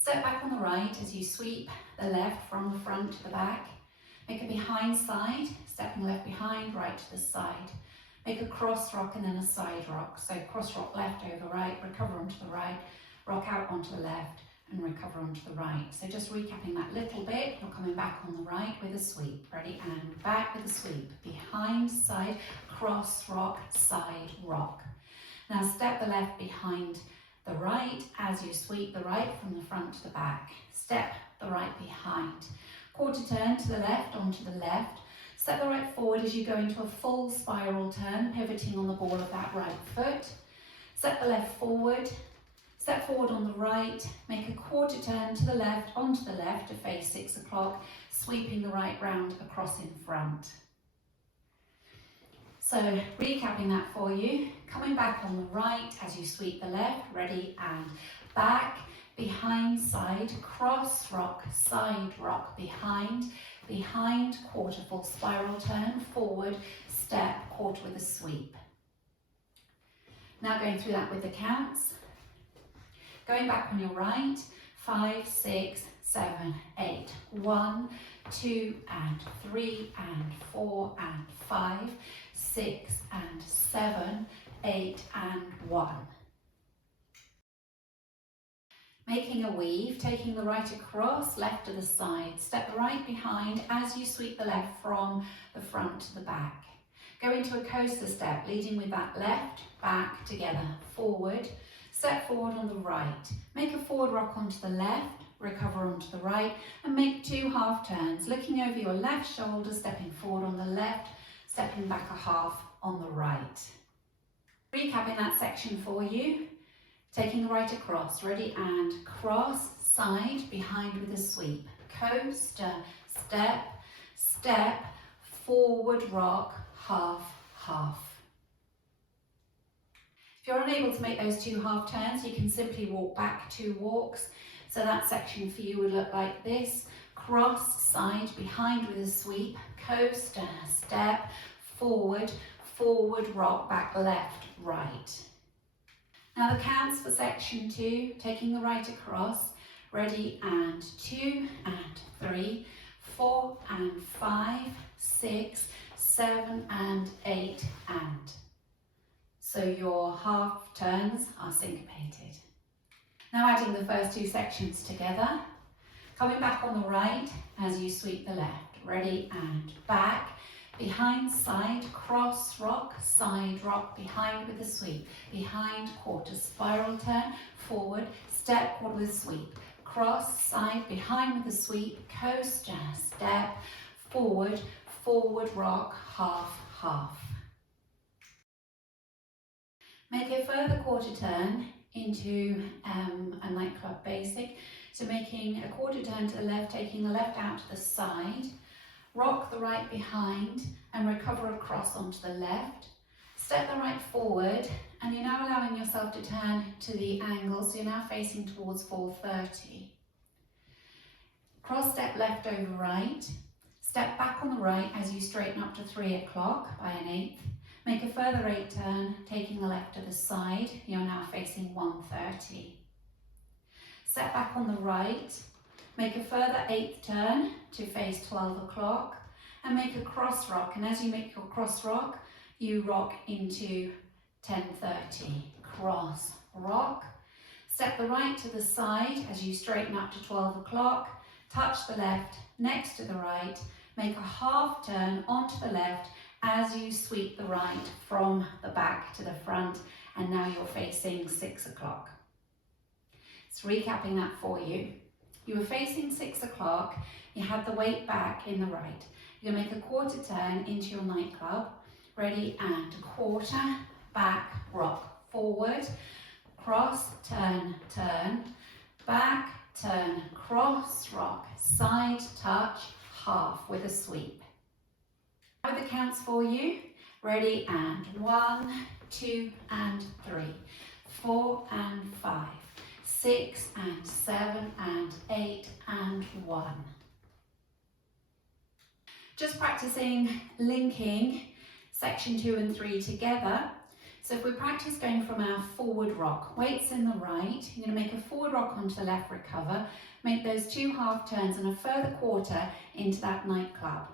Step back on the right as you sweep the left from the front to the back. Make a behind side, stepping left behind, right to the side. Make a cross rock and then a side rock. So cross rock left over right, recover onto the right, rock out onto the left and recover onto the right. So just recapping that little bit, you're coming back on the right with a sweep. Ready, and back with a sweep. Behind, side, cross rock, side rock. Now step the left behind the right as you sweep the right from the front to the back. Step the right behind. Quarter turn to the left onto the left. Step the right forward as you go into a full spiral turn, pivoting on the ball of that right foot. Step the left forward. Step forward on the right. Make a quarter turn to the left onto the left to face 6 o'clock, sweeping the right round across in front. So recapping that for you, coming back on the right as you sweep the left, ready, and back, behind, side, cross rock, side rock, behind, quarter full spiral turn, forward, step, quarter with a sweep. Now going through that with the counts. Going back on your right, 5, 6, 7, 8, 1, 2 and 3 and 4 and 5, 6 and 7, 8 and 1. Making a weave, taking the right across, left to the side. Step the right behind as you sweep the left from the front to the back. Go into a coaster step, leading with that left, back, together, forward. Step forward on the right. Make a forward rock onto the left, recover onto the right, and make 2 half turns, looking over your left shoulder, stepping forward on the left, stepping back a half on the right. Recapping that section for you, taking the right across, ready, and cross, side, behind with a sweep. Coaster, step, step, forward rock, half, half. If you're unable to make those 2 half turns, you can simply walk back 2 walks. So that section for you would look like this. Cross, side, behind with a sweep, coaster, step, forward, forward rock, back left, right. Now the counts for section 2, taking the right across, ready, and 2 and 3, 4 and 5, 6, 7 and 8 and. So your half turns are syncopated. Now adding the first 2 sections together, coming back on the right as you sweep the left, ready, and back, behind, side, cross rock, side rock, behind with a sweep, behind, quarter spiral turn, forward, step, quarter with a sweep, cross, side, behind with a sweep, coaster, step, forward, forward rock, half, half. Make a further quarter turn into a nightclub basic. So making a quarter turn to the left, taking the left out to the side, rock the right behind and recover across onto the left. Step the right forward and you're now allowing yourself to turn to the angle, so you're now facing towards 4:30. Cross step left over right. Step back on the right as you straighten up to 3 o'clock by an 8th. Make a further 8 turn, taking the left to the side. You're now facing 1:30. Step back on the right. Make a further 8th turn to face 12 o'clock and make a cross rock. And as you make your cross rock, you rock into 10:30. Cross rock. Step the right to the side as you straighten up to 12 o'clock. Touch the left next to the right. Make a half turn onto the left as you sweep the right from the back to the front, and now you're facing 6 o'clock. So recapping that for you. You were facing 6 o'clock, you had the weight back in the right. You're going to make a quarter turn into your nightclub, ready, and quarter, back, rock, forward, cross, turn, turn, back, turn, cross, rock, side, touch, half with a sweep. Now the counts for you, ready, and 1, 2 and 3, 4 and 5, 6 and 7 and 8 and 1. Just practicing linking section 2 and 3 together. So if we practice going from our forward rock, weights in the right, you're going to make a forward rock onto the left, recover, make those 2 half turns and a further quarter into that nightclub.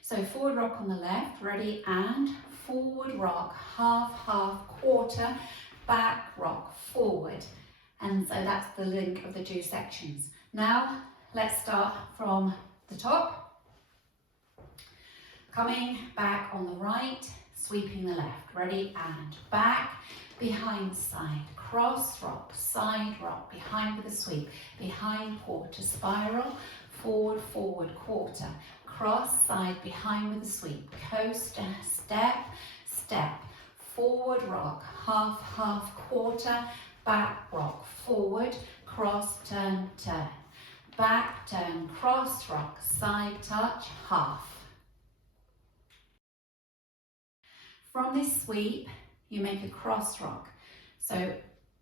So forward rock on the left, ready, and forward rock, half, half, quarter, back rock, forward. And so that's the link of the 2 sections. Now let's start from the top. Coming back on the right, sweeping the left, ready, and back, behind, side, cross rock, side rock, behind with a sweep, behind, quarter, spiral, forward, forward, quarter, cross, side, behind with a sweep, coaster, step, step, forward rock, half, half, quarter, back rock, forward, cross, turn, turn, back, turn, cross rock, side touch, half. From this sweep, you make a cross rock. So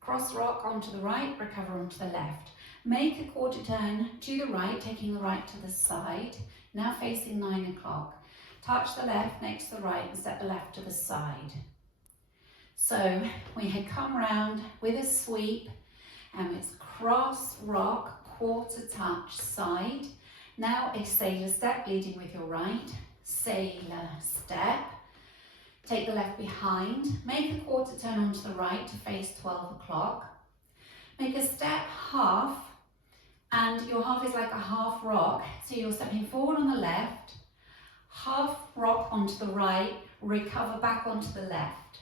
cross rock onto the right, recover onto the left. Make a quarter turn to the right, taking the right to the side, now facing 9 o'clock. Touch the left next to the right and step the left to the side. So we had come round with a sweep and it's cross rock, quarter touch, side. Now a sailor step leading with your right, sailor step. Take the left behind, make a quarter turn onto the right to face 12 o'clock. Make a step half, and your half is like a half rock. So you're stepping forward on the left, half rock onto the right, recover back onto the left.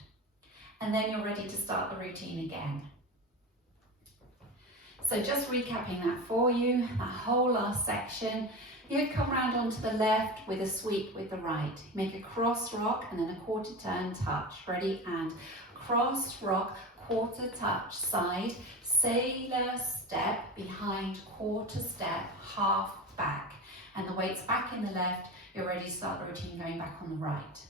And then you're ready to start the routine again. So just recapping that for you, that whole last section. You come round onto the left with a sweep with the right. Make a cross rock and then a quarter turn touch. Ready, and cross rock, quarter touch, side, sailor step, behind, quarter step, half, back. And the weight's back in the left. You're ready to start the routine going back on the right.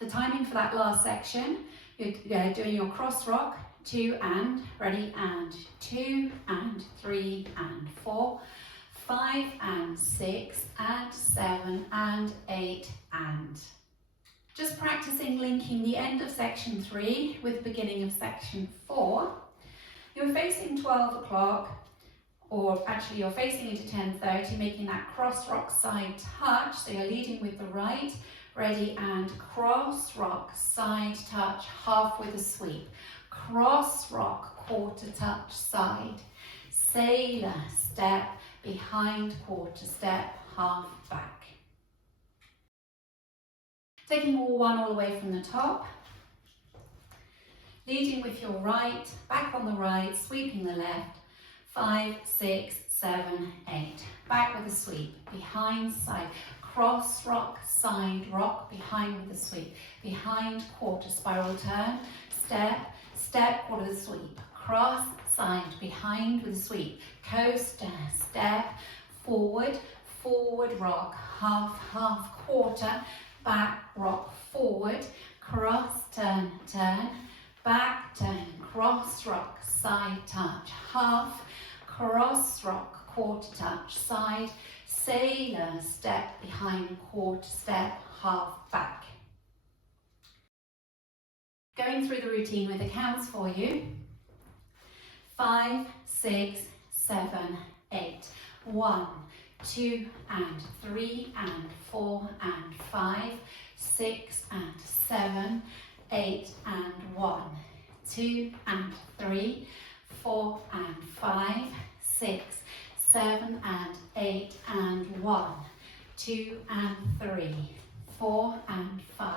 The timing for that last section, you're doing your cross rock, 2 and, ready, and 2 and 3 and 4. 5 and 6 and 7 and 8 and. Just practicing linking the end of section 3 with the beginning of section 4. You're facing 12 o'clock, or actually you're facing into 10:30, making that cross rock side touch. So you're leading with the right, ready, and cross rock side touch, half with a sweep. Cross rock, quarter touch, side, sailor step, behind, quarter step, half, back. Taking all the way from the top. Leading with your right, back on the right, sweeping the left. 5, 6, 7, 8. Back with a sweep, behind, side, cross rock, side rock, behind with a sweep. Behind, quarter, spiral turn, step, step, quarter sweep. Cross, side, behind with a sweep. Coaster, step, forward, forward rock, half, half, quarter, back rock, forward, cross, turn, turn, back, turn, cross rock, side touch, half, cross rock, quarter touch, side, sailor step, behind, quarter step, half, back. Going through the routine with the counts for you. 5, 6, 7, 8. 1, 2 and 3 and 4 and 5, 6 and 7, 8 and 1, 2 and 3, 4 and 5, 6, 7 and 8 and 1, 2 and 3, 4 and 5,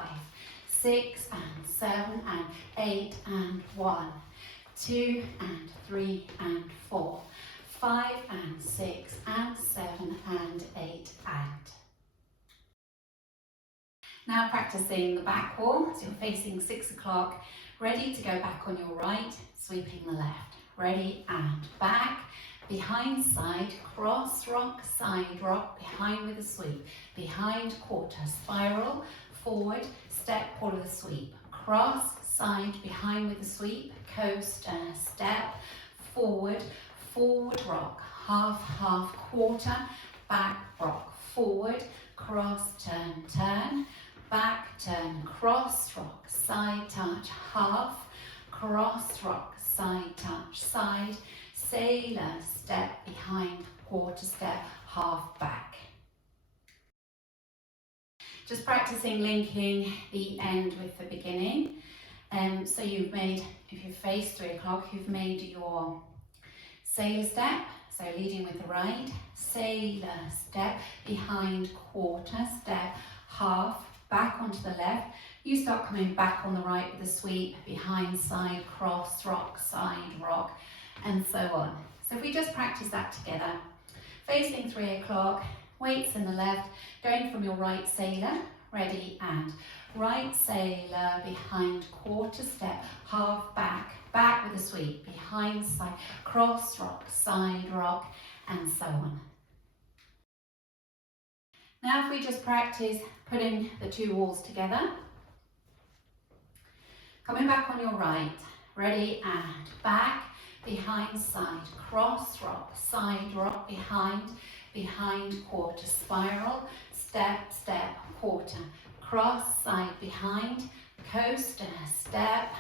6 and 7 and 8 and 1, 2 and 3 and 4, 5 and 6 and 7 and 8 and. Now practicing the back wall, so you're facing 6 o'clock, ready to go back on your right, sweeping the left. Ready and back, behind, side, cross rock, side rock, behind with a sweep. Behind, quarter, spiral, forward, step, quarter the sweep. Cross, side, behind with a sweep, coaster, step, forward, forward rock, half, half, quarter, back rock, forward, cross, turn, turn, back turn, cross rock, side touch, half, cross rock, side touch, side, sailor, step behind, quarter step, half back. Just practicing linking the end with the beginning. So you've made, if you face 3 o'clock, you've made your sailor step, so leading with the right, sailor step, behind, quarter step, half, back onto the left. You start coming back on the right with a sweep, behind, side, cross, rock, side, rock, and so on. So if we just practice that together, facing 3 o'clock, weights in the left, going from your right sailor, ready, and right sailor, behind, quarter step, half back, back with a sweep, behind, side, cross rock, side rock, and so on. Now if we just practice putting the 2 walls together, coming back on your right, ready, and back, behind, side, cross rock, side rock, behind, quarter, spiral, step, step, quarter, cross, side, behind, coaster, step,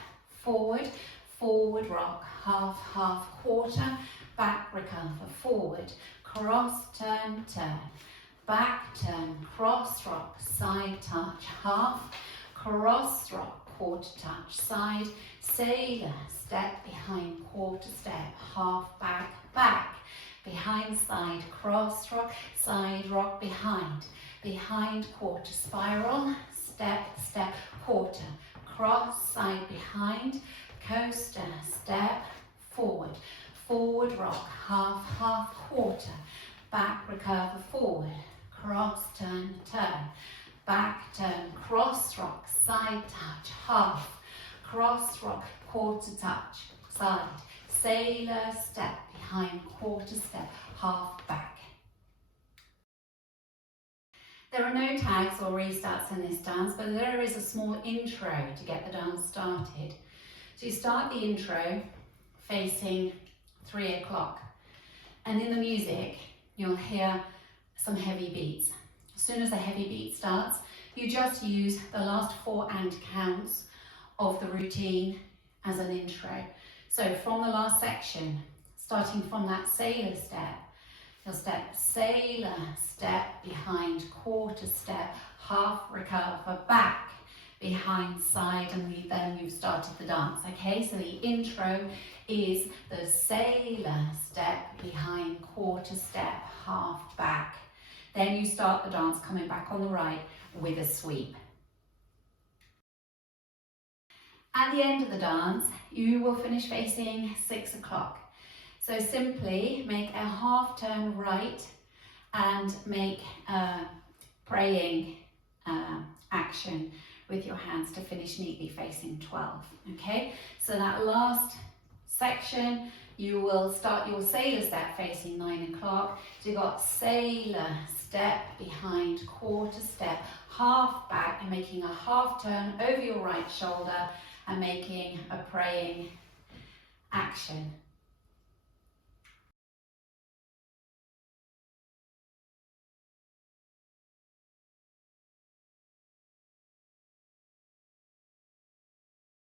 forward, forward rock, half, half, quarter, back, recover, forward, cross, turn, turn, back, turn, cross, rock, side, touch, half, cross, rock, quarter, touch, side, sailor, step, behind, quarter, step, half, back, back, behind, side, cross, rock, side, rock, behind, quarter, spiral, step, step, quarter, cross, side, behind, coaster, step, forward, forward rock, half, half, quarter, back, recover, forward, cross, turn, turn, back, turn, cross, rock, side, touch, half, cross, rock, quarter, touch, side, sailor, step, behind, quarter, step, half, back. There are no tags or restarts in this dance, but there is a small intro to get the dance started. So you start the intro facing 3 o'clock, and in the music you'll hear some heavy beats. As soon as the heavy beat starts, you just use the last 4 and counts of the routine as an intro. So from the last section, starting from that sailor step, you'll step sailor, step, behind, quarter step, half, recover, back, behind, side, and then you've started the dance, okay? So the intro is the sailor, step, behind, quarter step, half, back. Then you start the dance coming back on the right with a sweep. At the end of the dance, you will finish facing 6 o'clock. So simply make a half turn right and make a praying action with your hands to finish neatly facing 12, okay? So that last section, you will start your sailor step facing 9 o'clock. So you've got sailor, step, behind, quarter step, half back, and making a half turn over your right shoulder and making a praying action.